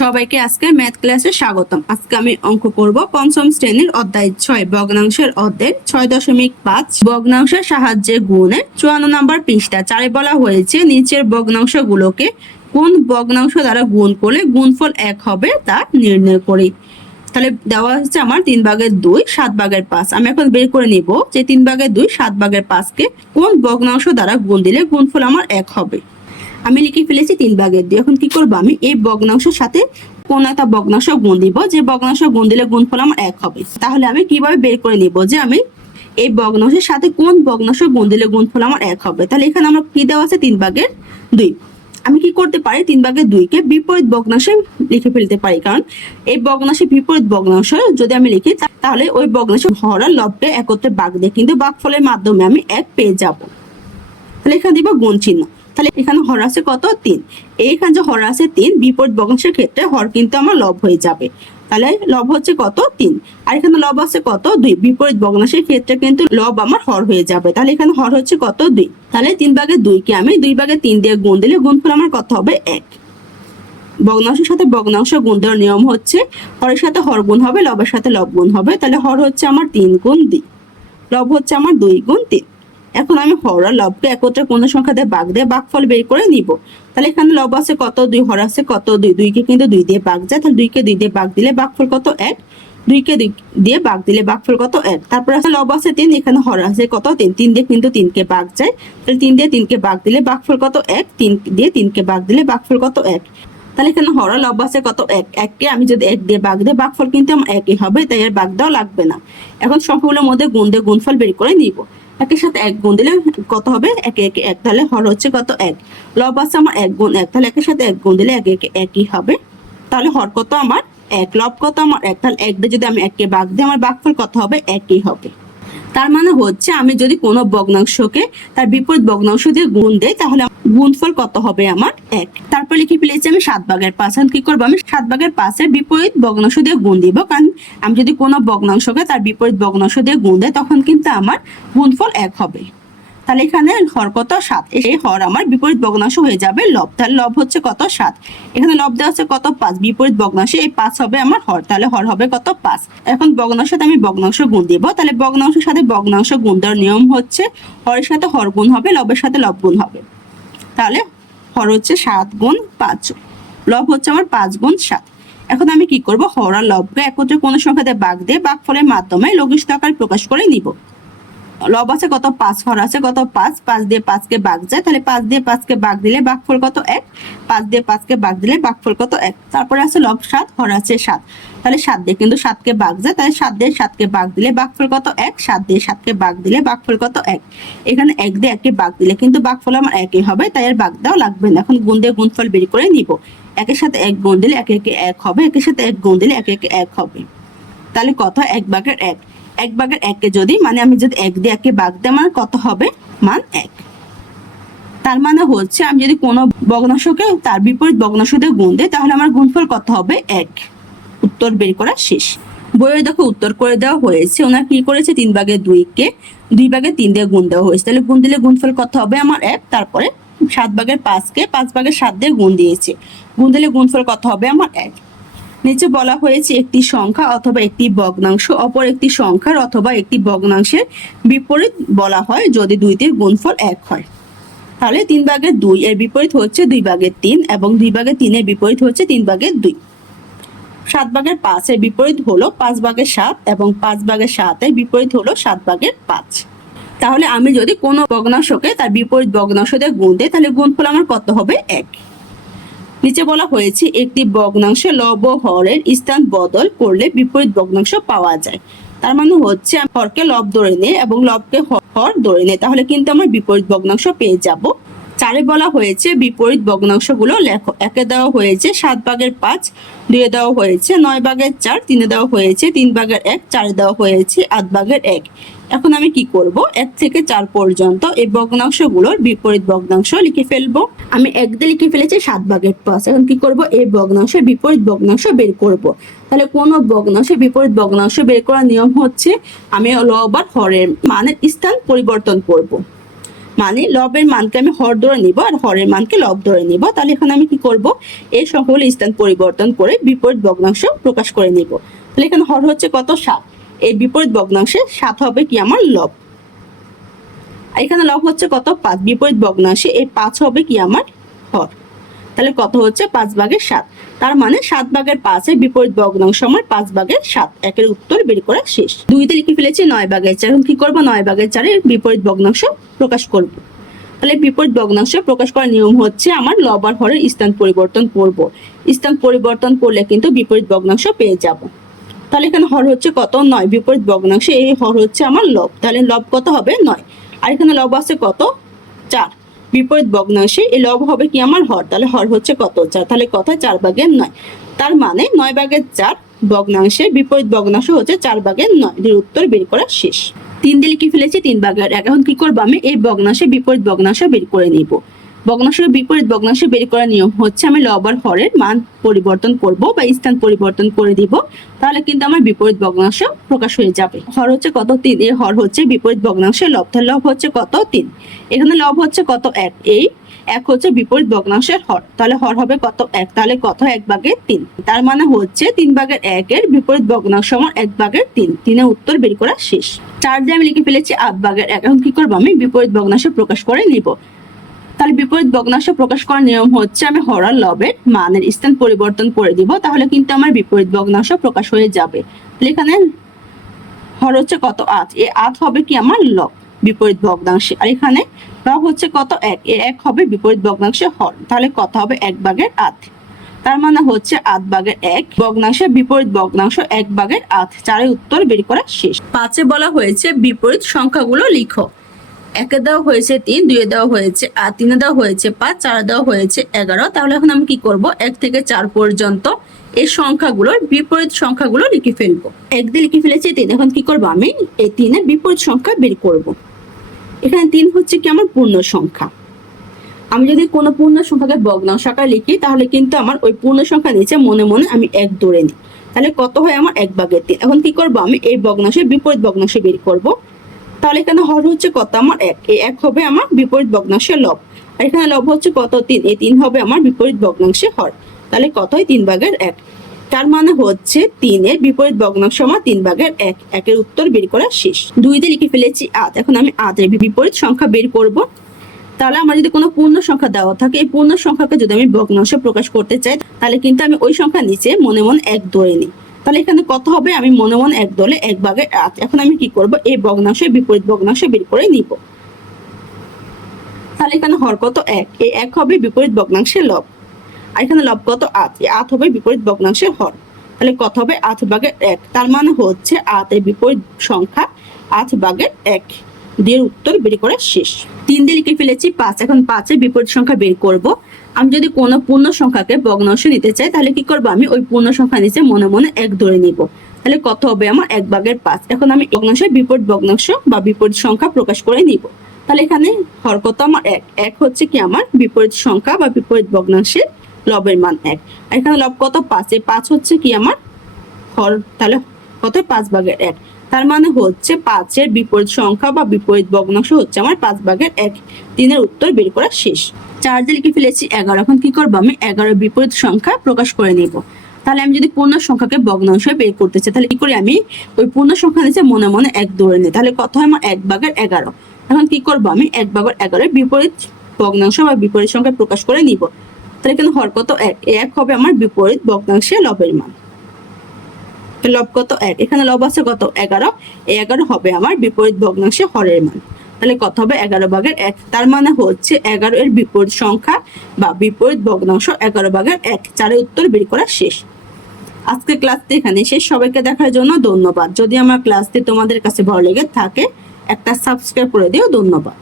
সবাইকে আজকে ম্যাথ ক্লাসে স্বাগতম। আজকে আমি অঙ্ক করব পঞ্চম শ্রেণীর অধ্যায় 6 ভগ্নাংশের অধ্যায় 6.5 ভগ্নাংশের সাহায্যে গুণের 54 নম্বর পৃষ্ঠা 4 বলা হয়েছে নিচের ভগ্নাংশগুলোকে কোন ভগ্নাংশ দ্বারা গুণ করলে গুণফল 1 হবে তা নির্ণয় করি। তাহলে দেওয়া হচ্ছে আমার 3/2 7/5। আমি এখন বের করে নিব যে 3/2 7/5 কে কোন ভগ্নাংশ দ্বারা গুণ দিলে গুণফল আমার 1 হবে। আমি লিখে ফেলেছি 3/2। এখন কি করবো, আমি এই ভগ্নাংশের সাথে কোন একটা ভগ্নাংশ গুণ দিব, যে ভগ্নাংশ গুণ দিলে গুণফল আমার 1 হবে। তাহলে আমি কিভাবে বের করে নিব যে আমি এই ভগ্নাংশের সাথে কোন ভগ্নাংশ গুণ দিলে গুণফল আমার 1 হবে। তাহলে এখানে আমরা কি দেওয়া আছে 3/2। আমি কি করতে পারি, 3/2 কে বিপরীত ভগ্নাংশে লিখে ফেলতে পারি, কারণ এই ভগ্নাংশের বিপরীত ভগ্নাংশ যদি আমি লিখি তাহলে ওই ভগ্নাংশের হর আর লবকে একত্রে ভাগ দিয়ে কিন্তু ভাগফলের মাধ্যমে আমি 1 পেয়ে যাব। তাহলে এখানে দিব গুণ চিহ্ন। তাহলে এখানে হর আছে কত 3, এইখানে যে হর আছে 3 বিপরীত ভগ্নাংশের ক্ষেত্রে হর কিন্তু আমার লব হয়ে যাবে। তাহলে লব হচ্ছে কত 3, আর এখানে লব আছে কত 2, বিপরীত ভগ্নাংশের ক্ষেত্রে কিন্তু লব আমার হর হয়ে যাবে। তাহলে এখানে হর হচ্ছে কত 2। তাহলে 3/2 কে আমি 2/3 দিয়ে গুণ দিলে গুণফল আমার কত হবে 1। ভগ্নাংশের সাথে ভগ্নাংশ গুণ দেওয়ার নিয়ম হচ্ছে হরের সাথে হর গুণ হবে, লবের সাথে লব গুণ হবে। তাহলে হর হচ্ছে আমার 3 গুণ 2, লব হচ্ছে আমার 2 গুণ 3। এখন আমি হর আর লবকে একত্রে কোন সংখ্যা দিয়ে ভাগ দিয়ে ভাগফল বের করে নিব। তাহলে এখানে লব আছে কত 2, হর আছে কত 2, 2 কে কিন্তু 2 দিয়ে ভাগ যায়, তাহলে 2 কে 2 দিয়ে ভাগ দিলে ভাগফল কত 1, 2 কে 2 দিয়ে ভাগ দিলে ভাগফল কত 1। তারপর আছে লব আছে 3, এখানে হর আছে কত 3, 3 দিয়ে কিন্তু 3 কে ভাগ যায়, তাহলে 3 দিয়ে 3 কে ভাগ দিলে ভাগফল কত 1, 3 দিয়ে 3 কে ভাগ দিলে ভাগফল কত 1। তাহলে এখানে হর আর লব আছে কত 1, 1 কে আমি যদি 1 দিয়ে ভাগ দিই ভাগফল কিন্তু আমার 1ই হবে, তাই আর ভাগ দেওয়া লাগবে না। এখন সংখ্যাগুলোর মধ্যে গুণ দিয়ে গুণফল বের করে নিব। 1 সাথে 1 গুণ দিলে কত হবে 1 1 1, তাহলে হর হচ্ছে কত 1, লব আছে আমার 1 গুণ 1, তাহলে 1 সাথে 1 গুণ দিলে 1 1 1ই হবে। তাহলে হর কত আমার 1, লব কত আমার 1, তাহলে 1 দিয়ে যদি আমি 1 কে ভাগ দিই আমার ভাগফল কত হবে 1ই হবে। তার মানে হচ্ছে আমি যদি কোনো ভগ্নাংশকে তার বিপরীত ভগ্নাংশ দিয়ে গুণ দেই তাহলে গুণফল কত হবে আমার 1। তারপর লিখে ফেলেছি আমি 7/5। এখন কি করবো, আমি 7/5 এর বিপরীত ভগ্নাংশ দিয়ে গুণ দিব, কারণ আমি যদি কোনো ভগ্নাংশকে তার বিপরীত ভগ্নাংশ দিয়ে গুণ দেই তখন কিন্তু আমার গুণফল 1 হবে। তাহলে এখানে হর কত 7, এই হর আমার বিপরীত ভগ্নাংশ হয়ে যাবে লব। তাহলে লব হচ্ছে কত 7, এখানে লব দেওয়া আছে কত 5, বিপরীত ভগ্নাংশে এই 5 হবে আমার হর, তাহলে হর হবে কত 5। এখন ভগ্নাংশের সাথে আমি ভগ্নাংশ গুণ দিব, তাহলে ভগ্নাংশের সাথে ভগ্নাংশ গুণ দেওয়ার নিয়ম হচ্ছে হরের সাথে হর গুণ হবে, লবের সাথে লব গুণ হবে। তাহলে হর হচ্ছে 7 গুণ 5, লব হচ্ছে আমার 5 গুণ 7। এখন আমি কি করব, হর আর লবকে একত্রে কোন সংখ্যা দিয়ে ভাগ দিয়ে ভাগফলের মাধ্যমে লঘিষ্ঠ আকারে প্রকাশ করে নিব। লব আছে কত 5, হর আছে কত 5, 5 দিয়ে 5 কে ভাগ যায়, তাহলে 5 দিয়ে 5 কে ভাগ দিলে ভাগফল কত 1, 5 দিয়ে 5 কে ভাগ দিলে ভাগফল কত 1। তারপরে আছে লব 7, হর আছে 7, তাহলে 7 দিয়ে কিন্তু 7 কে ভাগ যায়, তাহলে 7 দিয়ে 7 কে ভাগ দিলে ভাগফল কত 1, 7 দিয়ে 7 কে ভাগ দিলে ভাগফল কত 1। এখানে 1 দিয়ে 1 কে ভাগ দিলে কিন্তু ভাগফল আমার 1ই হবে, তাই আর ভাগ দেওয়া লাগবে না। এখন গুণ দিয়ে গুণফল বের করে নিব। 1 এর সাথে 1 গুণ দিলে 1 1 1 হবে, 1 এর সাথে 1 গুণ দিলে 1 1 1 হবে। তাহলে কত 1/1, 1/1 কে যদি মানে আমি যদি 1 দিয়ে 1 কে ভাগ দিই আমার কত হবে মান 1। তার মানে হচ্ছে আমি যদি কোনো ভগ্নাংশকে তার বিপরীত ভগ্নাংশ দিয়ে গুণ দিই তাহলে আমার গুণফল কত হবে 1। উত্তর বের করা শেষ। বইয়ে দেখো উত্তর করে দেওয়া হয়েছে, ওনার কি করেছে 3/2 কে 2/3 দিয়ে গুণ দেওয়া হয়েছে, তাহলে গুণ দিলে গুণফল কত হবে আমার 1। তারপরে 7/5 কে 5/7 দিয়ে গুণ দিয়েছে, গুণ দিলে গুণফল কত হবে আমার 1। নিচে বলা হয়েছে একটি সংখ্যা অথবা একটি ভগ্নাংশ অপর একটি সংখ্যার অথবা একটি ভগ্নাংশের বিপরীত বলা হয় যদি দুইটির গুণফল 1 হয়। তাহলে 3/2 এর বিপরীত হচ্ছে 2/3 এবং 2/3 এর বিপরীত হচ্ছে 3/2। 7/5 এর বিপরীত হলো 5/7 এবং 5/7 এর বিপরীত হলো 7/5। তাহলে আমি যদি কোনো ভগ্নাংশকে তার বিপরীত ভগ্নাংশ দিয়ে গুণ দিই তাহলে গুণফল আমার কত হবে 1। নিচে বলা হয়েছে একটি ভগ্নাংশে লব ও হরের স্থান বদল করলে বিপরীত ভগ্নাংশ পাওয়া যায়। তার মানে হচ্ছে আমি হরকে লব ধরে নেই এবং লবকে হর ধরে নেই, তাহলে কিন্তু আমার বিপরীত ভগ্নাংশ পেয়ে যাব। 4 বলা হয়েছে বিপরীত ভগ্নাংশগুলো লেখো। 1 দেওয়া হয়েছে 7/5, 2 দেওয়া হয়েছে 9/4, 3 দেওয়া হয়েছে 3/1, 4 দেওয়া হয়েছে 8/1। এখন আমি কি করব, 1 থেকে 4 পর্যন্ত এই ভগ্নাংশগুলোর বিপরীত ভগ্নাংশ লিখে ফেলবো। আমি 1 দিয়ে লিখে ফেলেছি 7/5। এখন কি করব, এই ভগ্নাংশের বিপরীত ভগ্নাংশ বের করব। তাহলে কোন ভগ্নাংশের বিপরীত ভগ্নাংশ বের করার নিয়ম হচ্ছে আমি লব আর হরের মানের স্থান পরিবর্তন করব। মানে লবের মানকে আমি হর ধরে নিব আর হরের মানকে লব ধরে নিব। তাহলে এখানে আমি কি করব, এই সংখ্যাগুলো স্থান পরিবর্তন করে বিপরীত ভগ্নাংশ প্রকাশ করে নিব। তাহলে এখানে হর হচ্ছে কত 7, এই বিপরীত ভগ্নাংশে 7 হবে কি আমার লব। এখানে লব হচ্ছে কত 5, বিপরীত ভগ্নাংশে এই 5 হবে কি আমার হর। তাহলে কত হচ্ছে 5/7, তার মানে 7/5 এর বিপরীত ভগ্নাংশ আমার 5/7। একের উত্তর বের করা শেষ। 2তে লিখে ফেলেছি 9/4। এখন কি করব, 9/4 এর বিপরীত ভগ্নাংশ প্রকাশ করব। তাহলে বিপরীত ভগ্নাংশ প্রকাশ করার নিয়ম হচ্ছে আমার লব আর হরের স্থান পরিবর্তন করব। স্থান পরিবর্তন করলে কিন্তু বিপরীত ভগ্নাংশ পেয়ে যাব। তাহলে এখানে হর হচ্ছে কত 9, বিপরীত ভগ্নাংশে এই হর হচ্ছে আমার লব। তাহলে লব কত হবে 9, আর এখানে লব আছে কত 4, বিপরীত ভগ্নাংশে এই লব হবে কি আমার হর। তাহলে হর হচ্ছে কত 4, তাহলে কত 4/9। তার মানে 9/4 ভগ্নাংশের বিপরীত ভগ্নাংশ হচ্ছে 4/9। এর উত্তর বের করা শেষ। 3 দিয়ে লিখে ফেলেছি 3/1। এখন কি করবো, আমি এই ভগ্নাংশের বিপরীত ভগ্নাংশ বের করে নিব। ভগ্নাংশের বিপরীত ভগ্নাংশ বের করার নিয়ম হচ্ছে আমি লব আর হরের মান পরিবর্তন করব বা স্থান পরিবর্তন করে দিব, তাহলে কিন্তু আমার বিপরীত ভগ্নাংশ প্রকাশ হয়ে যাবে। হর হচ্ছে কত 3, এর হর হচ্ছে বিপরীত ভগ্নাংশের লব। তাহলে লব হচ্ছে কত 3, এখানে লব হচ্ছে কত 1, এই 1 হচ্ছে বিপরীত ভগ্নাংশের হর। তাহলে হর হবে কত 1, তাহলে কত 1/3। তার মানে হচ্ছে 3/1 এর বিপরীত ভগ্নাংশ আমার 1/3। 3 এর উত্তর বের করা শেষ। 4 দিয়ে আমি লিখে ফেলেছি 8/1। এখন কি করবো, আমি বিপরীত ভগ্নাংশ প্রকাশ করে নিব। তাহলে বিপরীত ভগ্নাংশ প্রকাশ করার নিয়ম হচ্ছে আমি হর আর লবের মানের স্থান পরিবর্তন করে দিব, তাহলে কিন্তু আমার বিপরীত ভগ্নাংশ প্রকাশ হয়ে যাবে। তাহলে এখানে হর হচ্ছে কত 8, এই 8 হবে কি আমার লব বিপরীত ভগ্নাংশে, আর এখানে লব হচ্ছে কত 1, এই 1 হবে বিপরীত ভগ্নাংশে হর। তাহলে কত হবে 1/8। তার মানে হচ্ছে 8/1 ভগ্নাংশের বিপরীত ভগ্নাংশ 1/8। 4 এর উত্তর বের করা শেষ। 5-এ বলা হয়েছে বিপরীত সংখ্যাগুলো লিখো। 1-এ দেওয়া হয়েছে 3, 2-এ দেওয়া হয়েছে 8, 3-এ দেওয়া হয়েছে 5, 4-এ দেওয়া হয়েছে 11। তাহলে এখন আমি কি করব, 1 থেকে 4 পর্যন্ত এই সংখ্যাগুলোর বিপরীত সংখ্যাগুলো লিখে ফেলবো। 1 দিয়ে লিখে ফেলেছি 3। এখন কি করব, আমি এই 3-এর বিপরীত সংখ্যা বের করব। এখানে 3 হচ্ছে কি আমার পূর্ণ সংখ্যা। আমি যদি কোনো পূর্ণ সংখ্যাকে ভগ্নাংশ আকারে লিখি, তাহলে কিন্তু আমার ওই পূর্ণ সংখ্যা নিচে মনে মনে আমি 1 ধরে নিই। তাহলে কত হয় আমার 1/3। এখন কি করব, আমি এই ভগ্নাংশের বিপরীত ভগ্নাংশ বের করব। তাহলে এখানে হর হচ্ছে কত আমার 1, এই 1 হবে আমার বিপরীত ভগ্নাংশের লব, আর এখানে লব হচ্ছে কত 3, এই 3 হবে আমার বিপরীত ভগ্নাংশের হর। তাহলে কত হয় 3/1। তার মানে হচ্ছে 3 এর বিপরীত ভগ্নাংশ আমার 3/1। 1 এর উত্তর বের করা শেষ। 2 দিয়ে লিখে ফেলেছি 8। এখন আমি 8 এর বিপরীত সংখ্যা বের করব। তাহলে আমার যদি কোনো পূর্ণ সংখ্যা দেওয়া থাকে, এই পূর্ণ সংখ্যাকে যদি আমি ভগ্নাংশে প্রকাশ করতে চাই, তাহলে কিন্তু আমি ওই সংখ্যা নিচে মনে মনে 1 ধরে নিই। তাহলে এখানে কত হবে, আমি মনে মনে 1 ধরলে 1/8। এখন আমি কি করব, এই ভগ্নাংশের বিপরীত ভগ্নাংশ বের করে নিব। তাহলে এখানে হর কত 1, এই 1 হবে বিপরীত ভগ্নাংশের লব, আর এখানে লব কত 8, এই 8 হবে বিপরীত ভগ্নাংশের হর। তাহলে কত হবে 8/1। তার মানে হচ্ছে 8 এর বিপরীত সংখ্যা 8/1। দিয়ে উত্তর বের করা শেষ। 3 দিয়ে লিখে ফেলেছি 5। এখন 5 এর বিপরীত সংখ্যা বের করব। আমি যদি কোনো পূর্ণ সংখ্যাকে ভগ্নাংশ নিতে চাই, তাহলে কি করব, আমি ওই পূর্ণ সংখ্যা নিচে মনে মনে 1 ধরে নিব। তাহলে কত হবে আমার 1/5। এখন আমি ভগ্নাংশের বিপরীত ভগ্নাংশ বা বিপরীত সংখ্যা প্রকাশ করে নিব। তাহলে এখানে হর কত আমার 1, 1 হচ্ছে কি আমার বিপরীত সংখ্যা বা বিপরীত ভগ্নাংশের লবের মান 1, আর এখানে লব কত 5, এই 5 হচ্ছে কি আমার হর। তাহলে কত 5/1। তার মানে হচ্ছে 5 এর বিপরীত সংখ্যা বা বিপরীত ভগ্নাংশ হচ্ছে আমার 5/1। 3 এর উত্তর বের করা শেষ। 4 দিয়ে লিখে ফেলেছি 11। এখন কি করব, আমি 11 এর বিপরীত সংখ্যা প্রকাশ করে নিব। তাহলে আমি যদি পূর্ণ সংখ্যাকে ভগ্নাংশ বের করতে চাই, তাহলে কি করি, আমি ওই পূর্ণ সংখ্যা নিচে মনে মনে 1 ধরে নিই। তাহলে কত হয় আমার 1/11। এখন কি করব, আমি 1/11 এর বিপরীত ভগ্নাংশ বা বিপরীত সংখ্যা প্রকাশ করে নিব। তাহলে এখানে হর কত 1, এই 1 হবে আমার বিপরীত ভগ্নাংশের লবের মান। লব কত 1, এখানে লব আছে কত 11, এই 11 হবে আমার বিপরীত ভগ্নাংশে হরের মান। তাহলে কত হবে 11/1। তার মানে হচ্ছে 11 এর বিপরীত সংখ্যা বা বিপরীত ভগ্নাংশ 11/1। 4 এর উত্তর বের করা শেষ। আজকে ক্লাসটি এখানে শেষ। সবাইকে দেখার জন্য ধন্যবাদ। যদি আমার ক্লাসটি তোমাদের কাছে ভালো লেগে থাকে, একটা সাবস্ক্রাইব করে দিও। ধন্যবাদ।